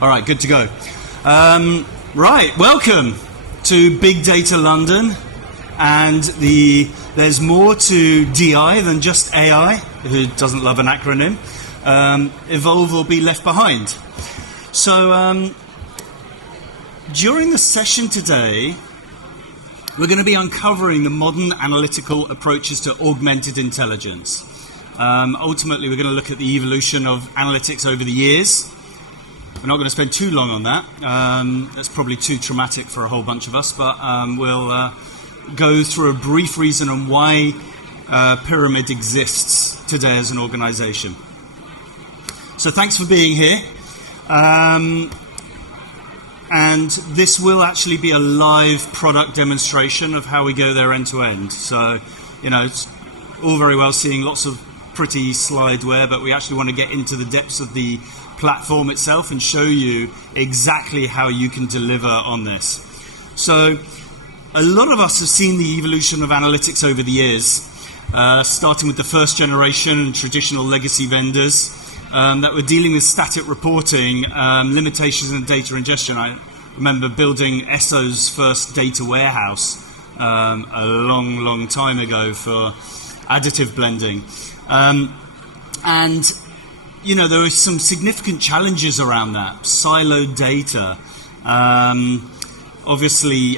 All right, good to go. Right, welcome to Big Data London. And there's more to DI than just AI. Who doesn't love an acronym? Evolve or be left behind. So during the session today, we're going to be uncovering the modern analytical approaches to augmented intelligence. Ultimately, we're going to look at the evolution of analytics over the years. We're not going to spend too long on that. That's probably too traumatic for a whole bunch of us, but we'll go through a brief reason on why Pyramid exists today as an organization. So thanks for being here. And this will actually be a live product demonstration of how we go there end to end. So, you know, it's all very well seeing lots of pretty slideware, but we actually want to get into the depths of the platform itself and show you exactly how you can deliver on this. So, a lot of us have seen the evolution of analytics over the years, starting with the first generation traditional legacy vendors that were dealing with static reporting, limitations in data ingestion. I remember building Esso's first data warehouse a long time ago for additive blending. And, you know, there were some significant challenges around that. Siloed data, obviously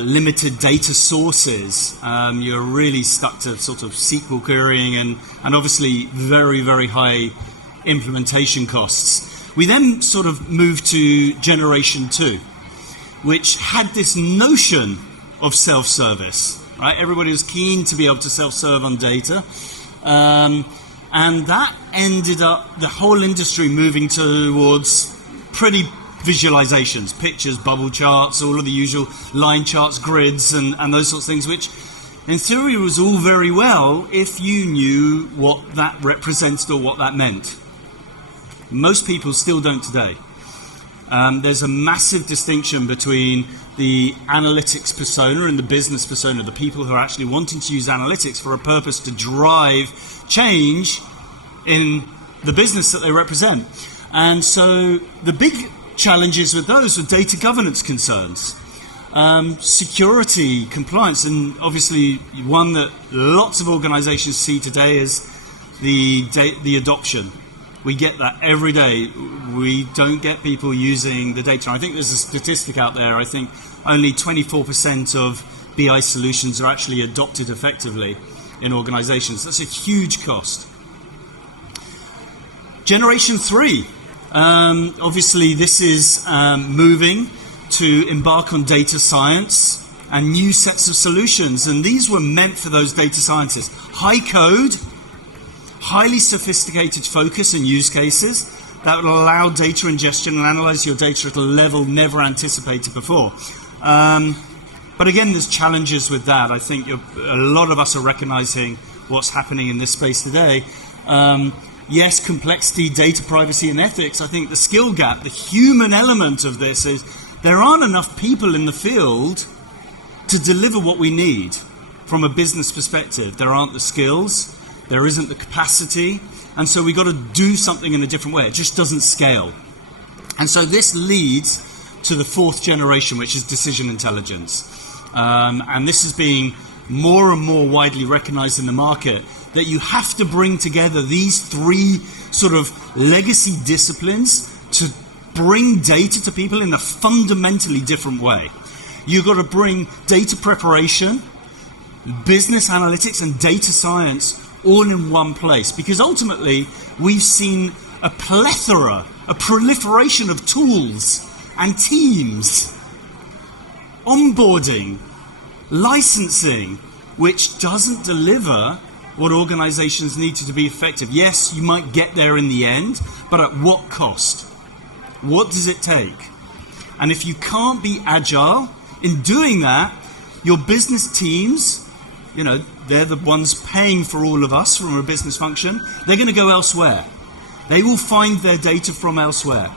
limited data sources. You're really stuck to sort of SQL querying and obviously very high implementation costs. We then sort of moved to generation 2, which had this notion of self-service, right? Everybody was keen to be able to self-serve on data. And that ended up the whole industry moving towards pretty visualizations, pictures, bubble charts, all of the usual line charts, grids, and those sorts of things, which in theory was all very well if you knew what that represented or what that meant. Most people still don't today. There's a massive distinction between the analytics persona and the business persona, the people who are actually wanting to use analytics for a purpose to drive change in the business that they represent. And so the big challenges with those are data governance concerns, security, compliance, and obviously one that lots of organizations see today is the adoption. We get that every day. We don't get people using the data. I think there's a statistic out there. I think only 24% of BI solutions are actually adopted effectively in organizations. That's a huge cost. Generation 3. Obviously, this is moving to embark on data science and new sets of solutions. And these were meant for those data scientists. High code, highly sophisticated focus and use cases that would allow data ingestion and analyze your data at a level never anticipated before. But again, there's challenges with that. I think a lot of us are recognizing what's happening in this space today. Yes, complexity, data privacy, and ethics. I think the skill gap, the human element of this is there aren't enough people in the field to deliver what we need from a business perspective. There aren't the skills. There isn't the capacity, and so we've got to do something in a different way. It just doesn't scale. And so this leads to the 4th generation, which is decision intelligence. And this is being more and more widely recognized in the market, that you have to bring together these 3 sort of legacy disciplines to bring data to people in a fundamentally different way. You've got to bring data preparation, business analytics, and data science all in one place, because ultimately we've seen a plethora, a proliferation of tools and teams, onboarding, licensing, which doesn't deliver what organizations need to be effective. Yes, you might get there in the end, but at what cost? What does it take? And if you can't be agile in doing that, your business teams, you know, they're the ones paying for all of us from a business function. They're going to go elsewhere. They will find their data from elsewhere.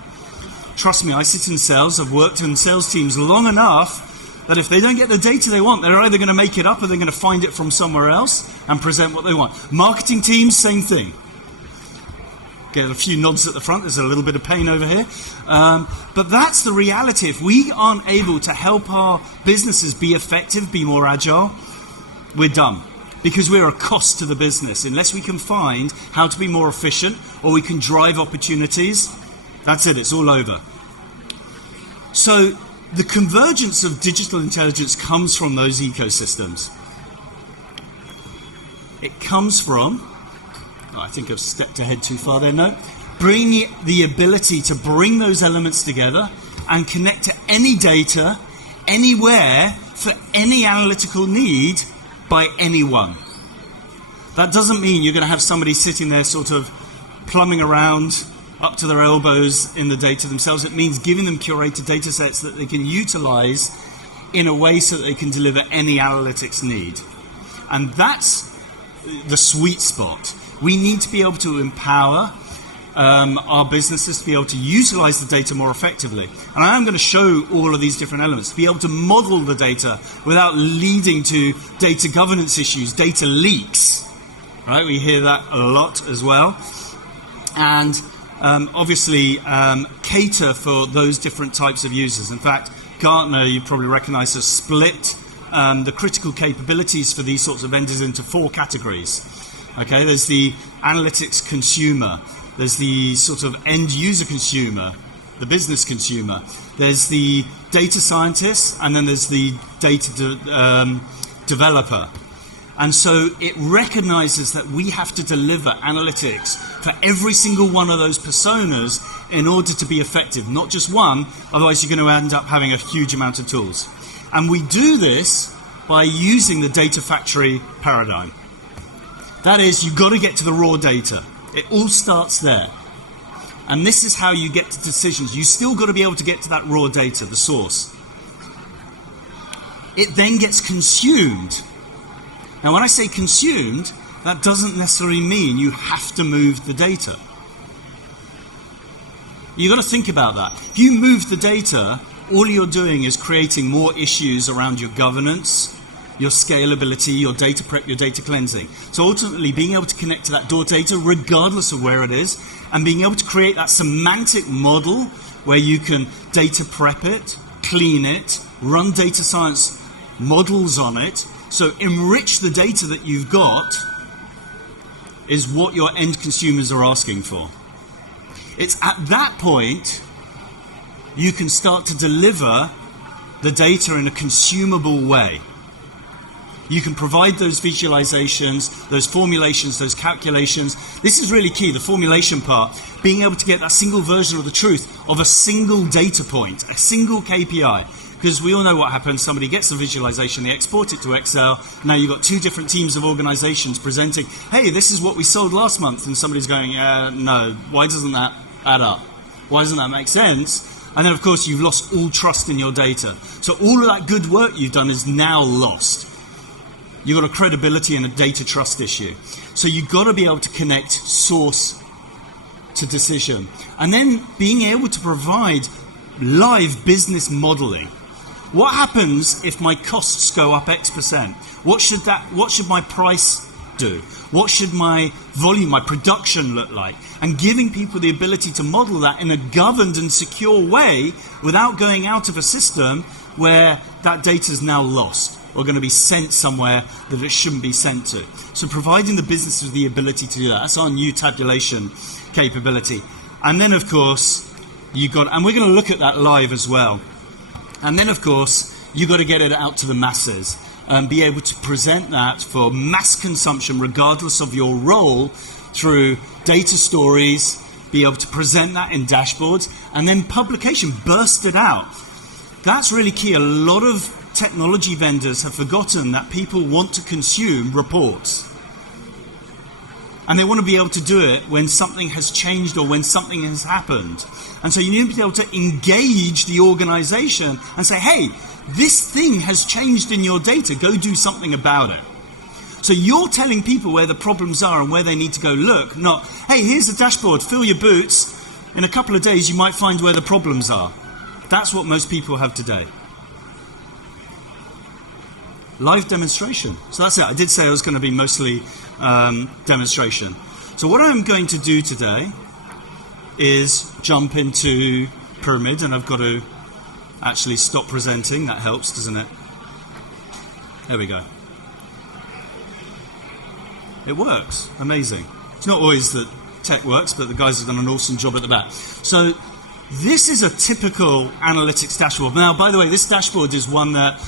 Trust me, I sit in sales. I've worked in sales teams long enough that if they don't get the data they want, they're either going to make it up or they're going to find it from somewhere else and present what they want. Marketing teams, same thing. Get a few nods at the front. There's a little bit of pain over here. But that's the reality. If we aren't able to help our businesses be effective, be more agile, we're done. Because we're a cost to the business. Unless we can find how to be more efficient or we can drive opportunities, that's it. It's all over. So the convergence of digital intelligence comes from those ecosystems. It comes from, I think I've stepped ahead too far there, no. Bring the ability to bring those elements together and connect to any data, anywhere, for any analytical need by anyone. That doesn't mean you're going to have somebody sitting there sort of plumbing around up to their elbows in the data themselves. It means giving them curated data sets that they can utilize in a way so that they can deliver any analytics need. And that's the sweet spot. We need to be able to empower our businesses to be able to utilize the data more effectively. And I am going to show all of these different elements, to be able to model the data without leading to data governance issues, data leaks. Right? We hear that a lot as well. And obviously cater for those different types of users. In fact, Gartner, you probably recognize, has split the critical capabilities for these sorts of vendors into 4 categories. Okay, there's the analytics consumer, there's the sort of end user consumer, the business consumer, there's the data scientist, and then there's the data developer. And so it recognizes that we have to deliver analytics for every single one of those personas in order to be effective, not just one, otherwise you're going to end up having a huge amount of tools. And we do this by using the data factory paradigm. That is, you've got to get to the raw data. It all starts there. And this is how you get to decisions. You've still got to be able to get to that raw data, the source. It then gets consumed. Now, when I say consumed, that doesn't necessarily mean you have to move the data. You've got to think about that. If you move the data, all you're doing is creating more issues around your governance, your scalability, your data prep, your data cleansing. So ultimately, being able to connect to that raw data, regardless of where it is, and being able to create that semantic model where you can data prep it, clean it, run data science models on it, so enrich the data that you've got is what your end consumers are asking for. It's at that point you can start to deliver the data in a consumable way. You can provide those visualizations, those formulations, those calculations. This is really key, the formulation part, being able to get that single version of the truth of a single data point, a single KPI. Because we all know what happens. Somebody gets the visualization, they export it to Excel. Now you've got 2 different teams of organizations presenting, hey, this is what we sold last month. And somebody's going, no, why doesn't that add up? Why doesn't that make sense? And then, of course, you've lost all trust in your data. So all of that good work you've done is now lost. You've got a credibility and a data trust issue. So you've got to be able to connect source to decision. And then being able to provide live business modeling. What happens if my costs go up X%? What should my price do? What should my volume, my production look like? And giving people the ability to model that in a governed and secure way without going out of a system where that data is now lost or going to be sent somewhere that it shouldn't be sent to. So providing the business with the ability to do that. That's our new tabulation capability. And then, of course, and we're going to look at that live as well. And then, of course, you've got to get it out to the masses and be able to present that for mass consumption, regardless of your role, through data stories, be able to present that in dashboards, and then publication, burst it out. That's really key. A lot of technology vendors have forgotten that people want to consume reports. And they want to be able to do it when something has changed or when something has happened. And so you need to be able to engage the organization and say, hey, this thing has changed in your data. Go do something about it. So you're telling people where the problems are and where they need to go look, not, hey, here's the dashboard, fill your boots. In a couple of days, you might find where the problems are. That's what most people have today. Live demonstration. So that's it. I did say it was going to be mostly demonstration. So what I'm going to do today is jump into pyramid, and I've got to actually stop presenting. That helps, doesn't it? There we go. It works. Amazing. It's not always that tech works, but the guys have done an awesome job at the back. So this is a typical analytics dashboard. Now, by the way, this dashboard is one that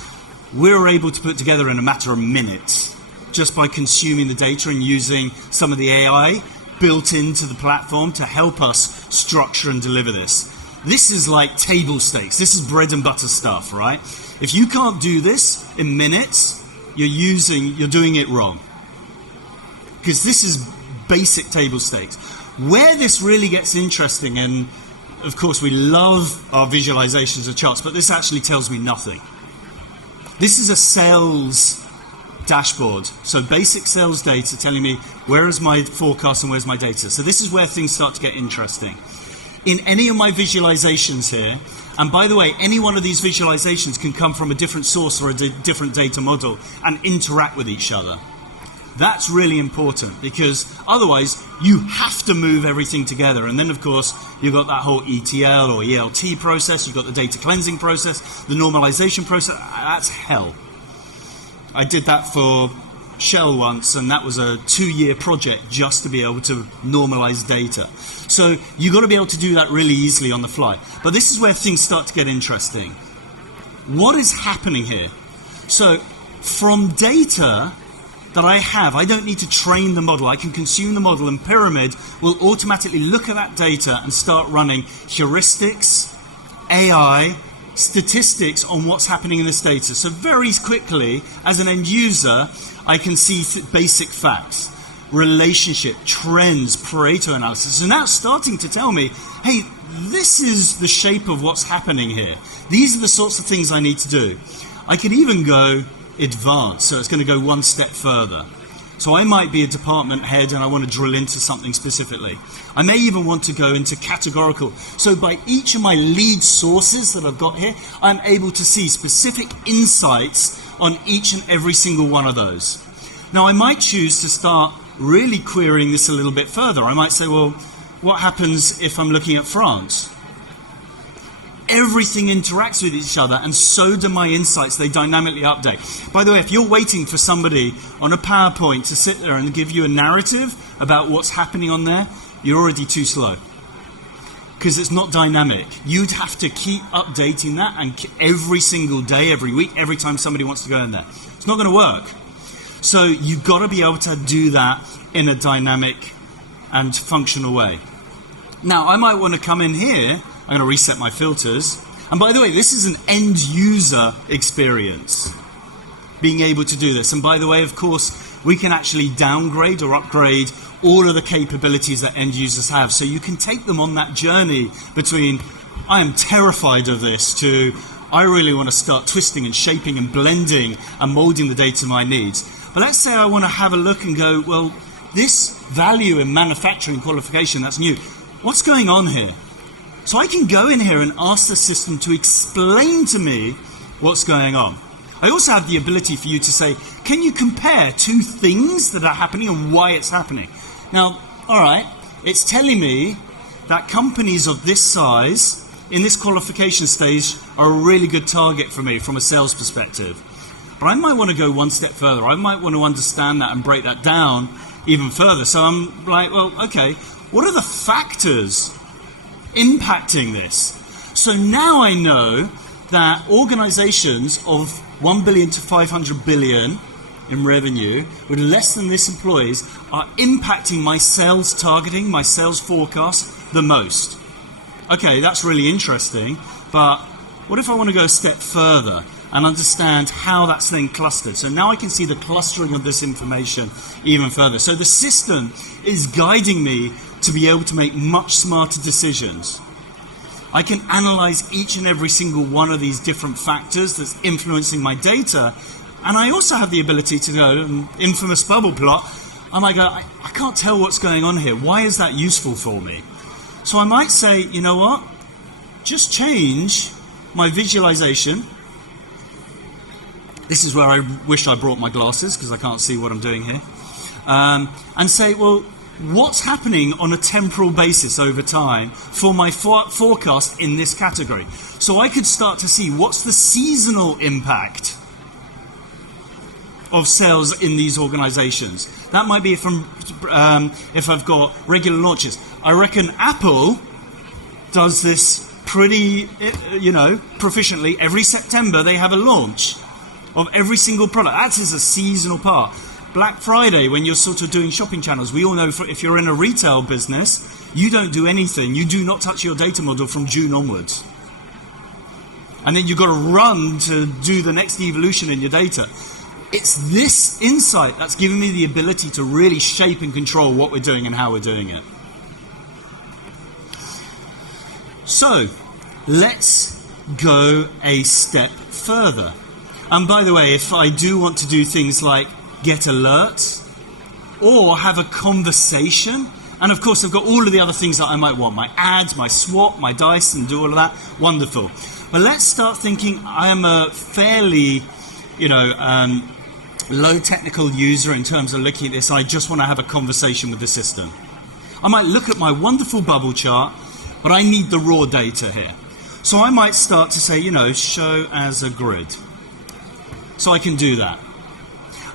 we're able to put together in a matter of minutes just by consuming the data and using some of the AI built into the platform to help us structure and deliver this. This is like table stakes. This is bread and butter stuff, right? If you can't do this in minutes, you're doing it wrong. Because this is basic table stakes. Where this really gets interesting, and of course we love our visualizations of charts, but this actually tells me nothing. This is a sales dashboard. So basic sales data telling me where is my forecast and where's my data. So this is where things start to get interesting. In any of my visualizations here, and by the way, any one of these visualizations can come from a different source or a different data model and interact with each other. That's really important, because otherwise you have to move everything together. And then, of course, you've got that whole ETL or ELT process, you've got the data cleansing process, the normalization process. That's hell. I did that for Shell once, and that was a 2-year project just to be able to normalize data. So you've got to be able to do that really easily on the fly. But this is where things start to get interesting. What is happening here? So from data that I have, I don't need to train the model. I can consume the model, and Pyramid will automatically look at that data and start running heuristics, AI, statistics on what's happening in this data. So very quickly, as an end user, I can see basic facts, relationship, trends, Pareto analysis. And that's starting to tell me, hey, this is the shape of what's happening here. These are the sorts of things I need to do. I could even go advanced, so it's going to go one step further. So I might be a department head and I want to drill into something specifically. I may even want to go into categorical. So by each of my lead sources that I've got here, I'm able to see specific insights on each and every single one of those. Now I might choose to start really querying this a little bit further. I might say, well, what happens if I'm looking at France? Everything interacts with each other, and so do my insights. They dynamically update. By the way, if you're waiting for somebody on a PowerPoint to sit there and give you a narrative about what's happening on there, you're already too slow. Because it's not dynamic. You'd have to keep updating that, and every single day, every week, every time somebody wants to go in there. It's not going to work. So you've got to be able to do that in a dynamic and functional way. Now, I might want to come in here. I'm going to reset my filters. And by the way, this is an end user experience, being able to do this. And by the way, of course, we can actually downgrade or upgrade all of the capabilities that end users have. So you can take them on that journey between, I am terrified of this, to, I really want to start twisting and shaping and blending and molding the data to my needs. But let's say I want to have a look and go, well, this value in manufacturing qualification, that's new. What's going on here? So I can go in here and ask the system to explain to me what's going on. I also have the ability for you to say, can you compare two things that are happening and why it's happening? Now, all right, it's telling me that companies of this size in this qualification stage are a really good target for me from a sales perspective. But I might want to go one step further. I might want to understand that and break that down even further. So I'm like, well, okay, what are the factors impacting this? So now I know that organizations of 1 billion to 500 billion in revenue with less than this employees are impacting my sales targeting, my sales forecast the most. Okay, that's really interesting, but what if I want to go a step further and understand how that's then clustered? So now I can see the clustering of this information even further. So the system is guiding me to be able to make much smarter decisions. I can analyze each and every single one of these different factors that's influencing my data, and I also have the ability to go, infamous bubble plot, and I go, I can't tell what's going on here. Why is that useful for me? So I might say, you know what? Just change my visualization. This is where I wish I brought my glasses because I can't see what I'm doing here. And say, well, what's happening on a temporal basis over time for my forecast in this category. So I could start to see what's the seasonal impact of sales in these organizations. That might be if I've got regular launches. I reckon Apple does this pretty, proficiently. Every September they have a launch of every single product. That is a seasonal part. Black Friday, when you're sort of doing shopping channels, we all know if you're in a retail business, you don't do anything. You do not touch your data model from June onwards. And then you've got to run to do the next evolution in your data. It's this insight that's giving me the ability to really shape and control what we're doing and how we're doing it. So, let's go a step further. And by the way, if I do want to do things like get alerts or have a conversation, and of course I've got all of the other things that I might want, my ads, my swap, my dice, and do all of that, wonderful. But let's start thinking I am a fairly, low technical user in terms of looking at this. I just want to have a conversation with the system. I might look at my wonderful bubble chart, but I need the raw data here. So I might start to say, show as a grid. So I can do that.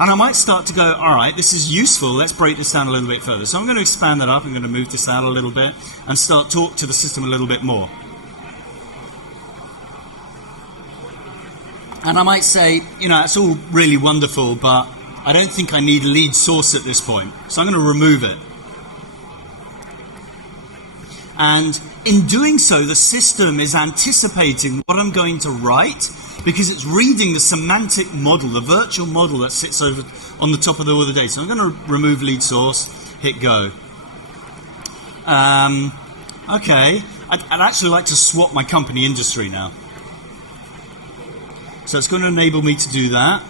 And I might start to go, all right, this is useful. Let's break this down a little bit further. So I'm going to expand that up. I'm going to move this out a little bit and start talk to the system a little bit more. And I might say, it's all really wonderful, but I don't think I need a lead source at this point. So I'm going to remove it. And in doing so, the system is anticipating what I'm going to write because it's reading the semantic model, the virtual model that sits over on the top of all the data. So I'm going to remove lead source, hit go. Okay, I'd actually like to swap my company industry now. So it's going to enable me to do that.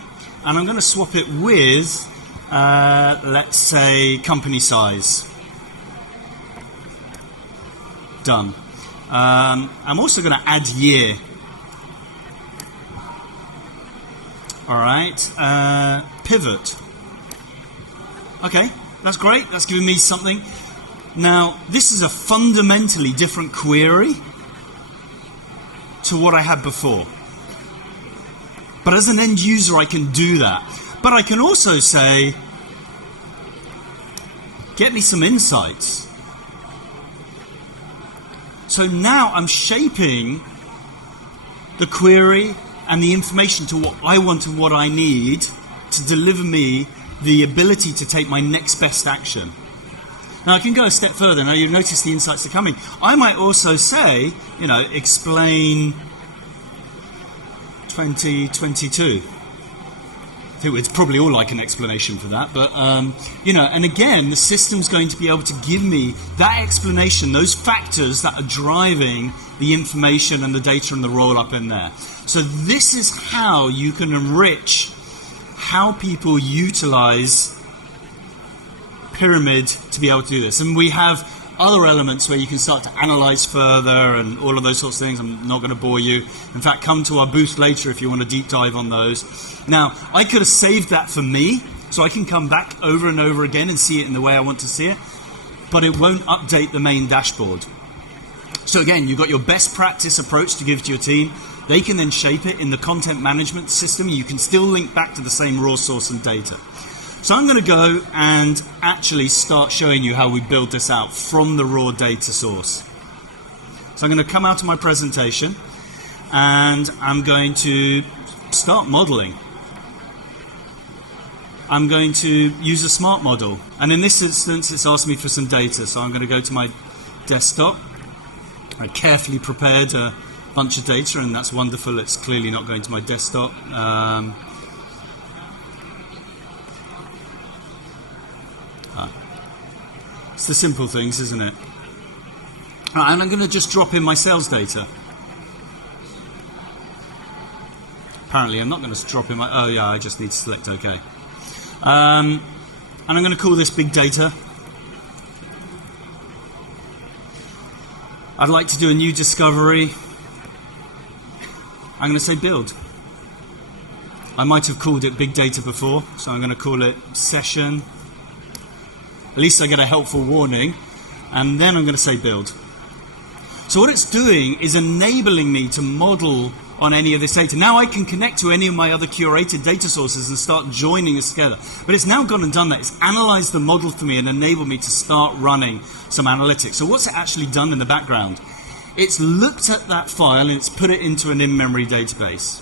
And I'm going to swap it with, let's say, company size. Done. I'm also going to add year. All right. Pivot. Okay, that's great. That's giving me something. Now, this is a fundamentally different query to what I had before. But as an end user, I can do that. But I can also say, get me some insights. So now I'm shaping the query and the information to what I want and what I need to deliver me the ability to take my next best action. Now I can go a step further. Now you've noticed the insights are coming. I might also say, explain 2022. I think it's probably all like an explanation for that, but and again, the system's going to be able to give me that explanation, those factors that are driving the information and the data and the roll-up in there. So this is how you can enrich how people utilize Pyramid to be able to do this. And we have other elements where you can start to analyze further and all of those sorts of things. I'm not going to bore you. In fact, come to our booth later if you want to deep dive on those. Now, I could have saved that for me, so I can come back over and over again and see it in the way I want to see it, but it won't update the main dashboard. So again, you've got your best practice approach to give to your team. They can then shape it in the content management system. You can still link back to the same raw source and data. So I'm going to go and actually start showing you how we build this out from the raw data source. So I'm going to come out of my presentation and I'm going to start modeling. I'm going to use a smart model. And in this instance, it's asked me for some data. So I'm going to go to my desktop. I carefully prepared a bunch of data, and that's wonderful. It's clearly not going to my desktop. It's the simple things, isn't it? Right, and I'm going to just drop in my sales data. Apparently, I'm not going to drop in my... Oh, yeah, I just need to select OK. And I'm going to call this big data. I'd like to do a new discovery. I'm going to say build. I might have called it big data before, so I'm going to call it session At least I get a helpful warning. And then I'm going to say build. So what it's doing is enabling me to model on any of this data. Now I can connect to any of my other curated data sources and start joining this together. But it's now gone and done that. It's analyzed the model for me and enabled me to start running some analytics. So what's it actually done in the background? It's looked at that file and it's put it into an in-memory database.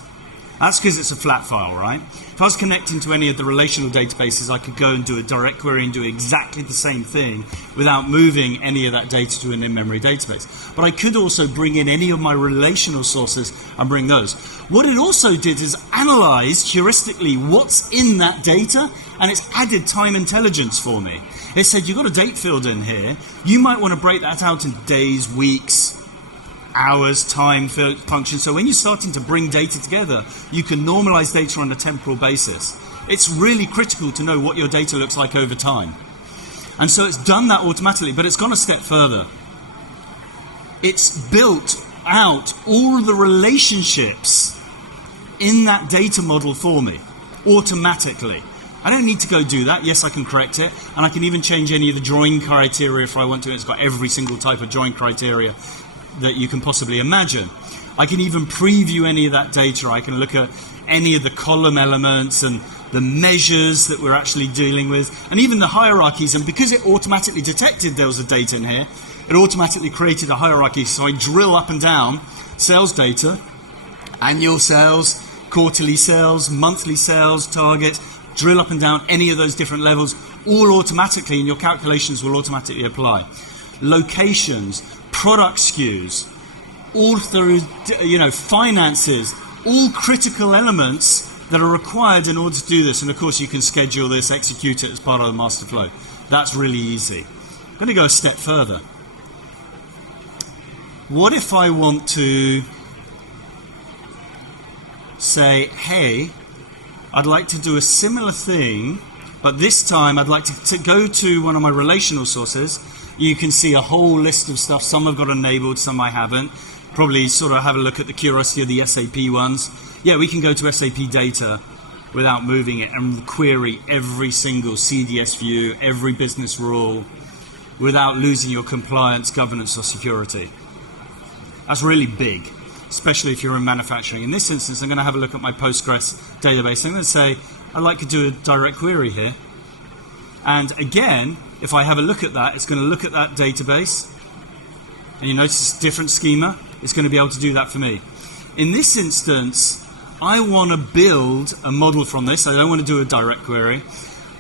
That's because it's a flat file, right? If I was connecting to any of the relational databases, I could go and do a direct query and do exactly the same thing without moving any of that data to an in-memory database. But I could also bring in any of my relational sources and bring those. What it also did is analyze heuristically what's in that data, and it's added time intelligence for me. It said, you've got a date field in here. You might want to break that out in days, weeks, hours, time function. So when you're starting to bring data together, you can normalize data on a temporal basis. It's really critical to know what your data looks like over time. And so it's done that automatically, but it's gone a step further. It's built out all the relationships in that data model for me automatically. I don't need to go do that. Yes, I can correct it, and I can even change any of the drawing criteria if I want to. It's got every single type of drawing criteria that you can possibly imagine. I can even preview any of that data. I can look at any of the column elements and the measures that we're actually dealing with, and even the hierarchies. And because it automatically detected there was a data in here, it automatically created a hierarchy. So I drill up and down sales data, annual sales, quarterly sales, monthly sales, target, drill up and down any of those different levels, all automatically, and your calculations will automatically apply. Locations, product SKUs, all through, finances, all critical elements that are required in order to do this. And of course you can schedule this, execute it as part of the master flow. That's really easy. I'm going to go a step further. What if I want to say, hey, I'd like to do a similar thing, but this time I'd like to go to one of my relational sources. You can see a whole list of stuff. Some I've got enabled, some I haven't. Probably sort of have a look at the curiosity of the SAP ones. Yeah, we can go to SAP data without moving it and query every single CDS view, every business rule, without losing your compliance, governance, or security. That's really big, especially if you're in manufacturing. In this instance, I'm going to have a look at my Postgres database. I'm going to say, I'd like to do a direct query here. And again, if I have a look at that, it's going to look at that database. And you notice it's a different schema. It's going to be able to do that for me. In this instance, I want to build a model from this. I don't want to do a direct query.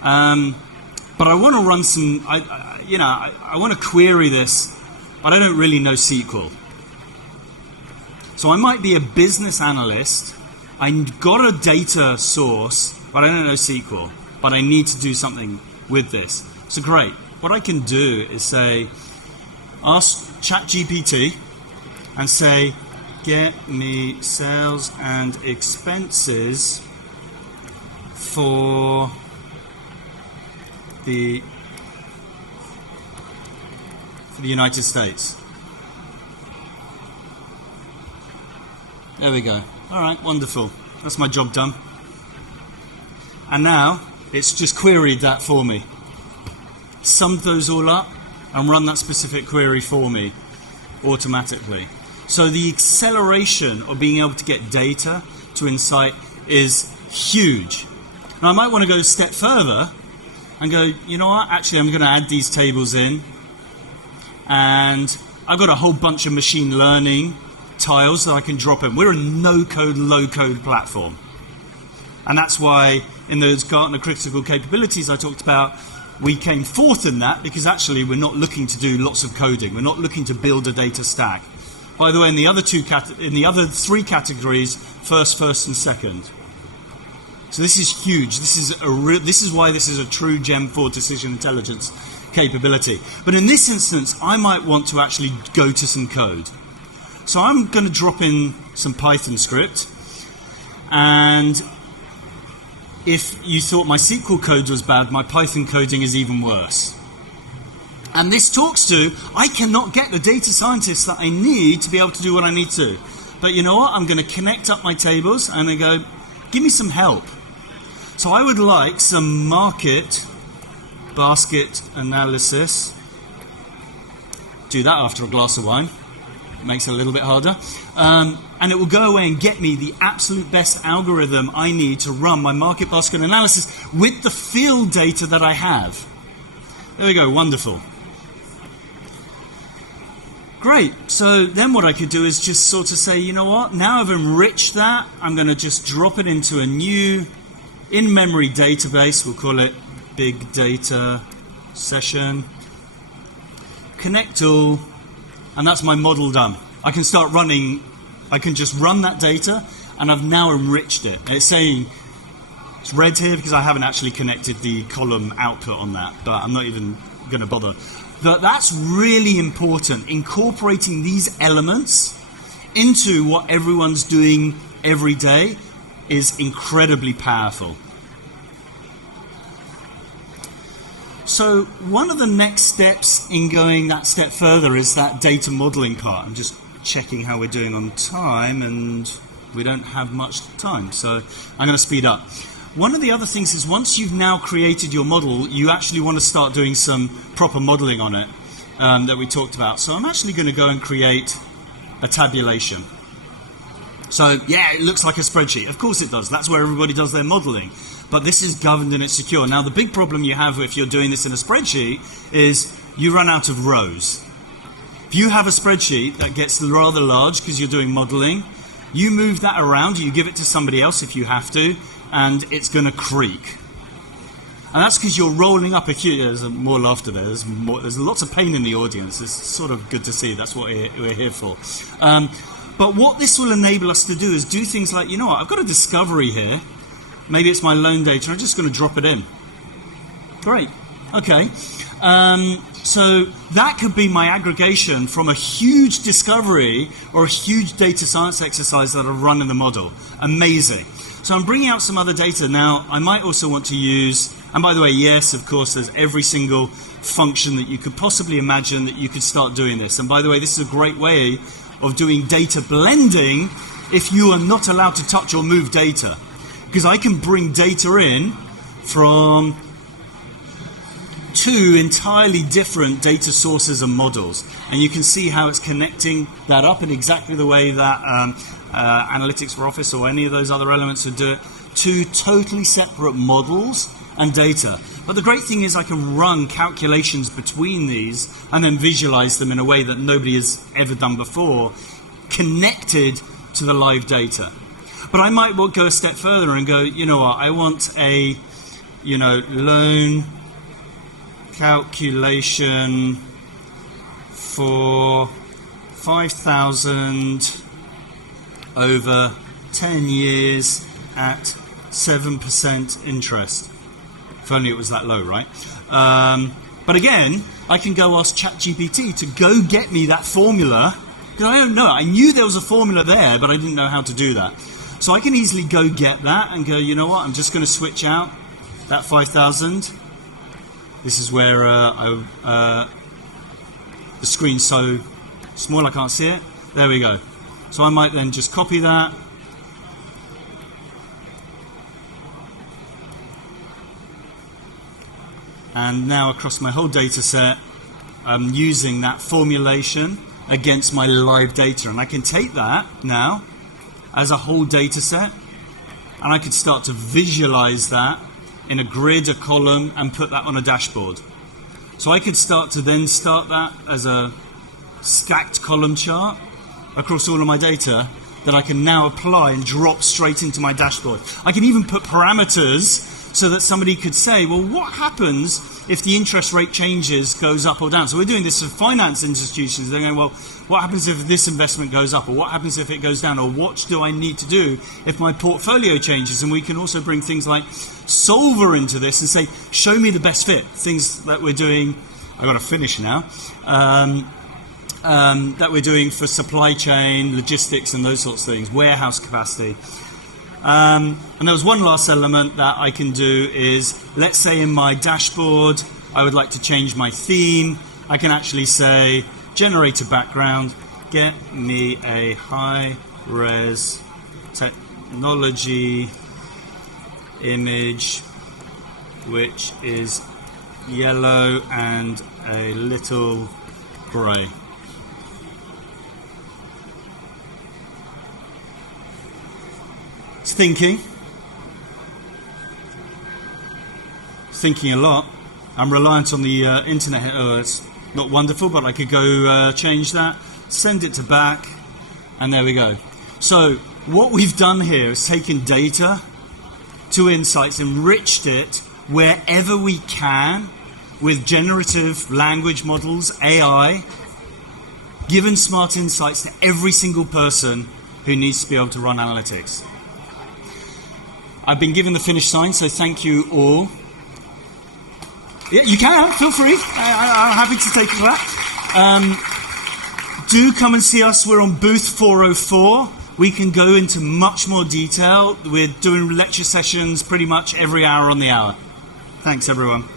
But I want to run some, I want to query this, but I don't really know SQL. So I might be a business analyst. I've got a data source, but I don't know SQL. But I need to do something with this. So great. What I can do is say, ask ChatGPT and say, get me sales and expenses for the United States. There we go. All right, wonderful. That's my job done. And now it's just queried that for me. Summed those all up and run that specific query for me automatically. So the acceleration of being able to get data to Insight is huge. Now I might want to go a step further and go, you know what, actually I'm going to add these tables in, and I've got a whole bunch of machine learning tiles that I can drop in. We're a no-code, low-code platform. And that's why in those Gartner critical capabilities I talked about, we came forth in that because actually we're not looking to do lots of coding. We're not looking to build a data stack. By the way, in the other three categories, first, and second. So this is huge. This is why this is a true Gem 4 decision intelligence capability. But in this instance, I might want to actually go to some code. So I'm going to drop in some Python script, and if you thought my SQL code was bad, my Python coding is even worse. And this talks to, I cannot get the data scientists that I need to be able to do what I need to. But you know what? I'm going to connect up my tables and I go, give me some help. So I would like some market basket analysis. Do that after a glass of wine. It makes it a little bit harder. And it will go away and get me the absolute best algorithm I need to run my market basket analysis with the field data that I have. There we go, wonderful. Great, so then what I could do is just sort of say, you know what, now I've enriched that, I'm going to just drop it into a new in-memory database. We'll call it Big Data Session. Connect all, and that's my model done. I can start running, I can just run that data, and I've now enriched it. It's saying, it's red here because I haven't actually connected the column output on that, but I'm not even going to bother. But that's really important, incorporating these elements into what everyone's doing every day is incredibly powerful. So one of the next steps in going that step further is that data modeling part. I'm just checking how we're doing on time, and we don't have much time, so I'm going to speed up. One of the other things is once you've now created your model, you actually want to start doing some proper modeling on it that we talked about. So I'm actually going to go and create a tabulation. So yeah, it looks like a spreadsheet. Of course it does. That's where everybody does their modeling. But this is governed and it's secure. Now the big problem you have if you're doing this in a spreadsheet is you run out of rows. If you have a spreadsheet that gets rather large because you're doing modeling, you move that around, you give it to somebody else if you have to, and it's going to creak. And that's because you're rolling up a queue. There's more laughter there. There's lots of pain in the audience. It's sort of good to see. That's what we're here for. But what this will enable us to do is do things like, you know what, I've got a discovery here. Maybe it's my loan data. I'm just going to drop it in. Great. Okay. So that could be my aggregation from a huge discovery or a huge data science exercise that I've run in the model. Amazing. So I'm bringing out some other data. Now, I might also want to use, and by the way, yes, of course, there's every single function that you could possibly imagine that you could start doing this. And by the way, this is a great way of doing data blending if you are not allowed to touch or move data. Because I can bring data in from two entirely different data sources and models. And you can see how it's connecting that up in exactly the way that Analytics for Office or any of those other elements would do it, two totally separate models and data. But the great thing is I can run calculations between these and then visualize them in a way that nobody has ever done before, connected to the live data. But I might go a step further and go, you know what, I want a, loan calculation for 5,000 over 10 years at 7% interest. If only it was that low, right? But again, I can go ask ChatGPT to go get me that formula, because I don't know. I knew there was a formula there, but I didn't know how to do that. So I can easily go get that and go, you know what, I'm just going to switch out that 5,000. This is where the screen's so small I can't see it. There we go. So I might then just copy that. And now across my whole data set, I'm using that formulation against my live data. And I can take that now as a whole data set, and I could start to visualize that in a grid, a column, and put that on a dashboard. So I could start that as a stacked column chart across all of my data that I can now apply and drop straight into my dashboard. I can even put parameters so that somebody could say, well, what happens if the interest rate changes, goes up or down? So we're doing this for finance institutions. They're going, well, what happens if this investment goes up, or what happens if it goes down, or what do I need to do if my portfolio changes? And we can also bring things like Solver into this and say, show me the best fit. Things that we're doing, I've got to finish now, that we're doing for supply chain, logistics, and those sorts of things, warehouse capacity. And there was one last element that I can do is, let's say in my dashboard, I would like to change my theme. I can actually say, generate a background, get me a high-res technology image which is yellow, and a little grey. It's thinking a lot. I'm reliant on the internet. Oh, it's not wonderful, but I could go change that, send it to back, and there we go. So what we've done here is taken data to Insights, enriched it wherever we can with generative language models, AI, given smart insights to every single person who needs to be able to run analytics. I've been given the finish sign, so thank you all. Yeah, you can, feel free. I'm happy to take that. Do come and see us. We're on booth 404. We can go into much more detail. We're doing lecture sessions pretty much every hour on the hour. Thanks, everyone.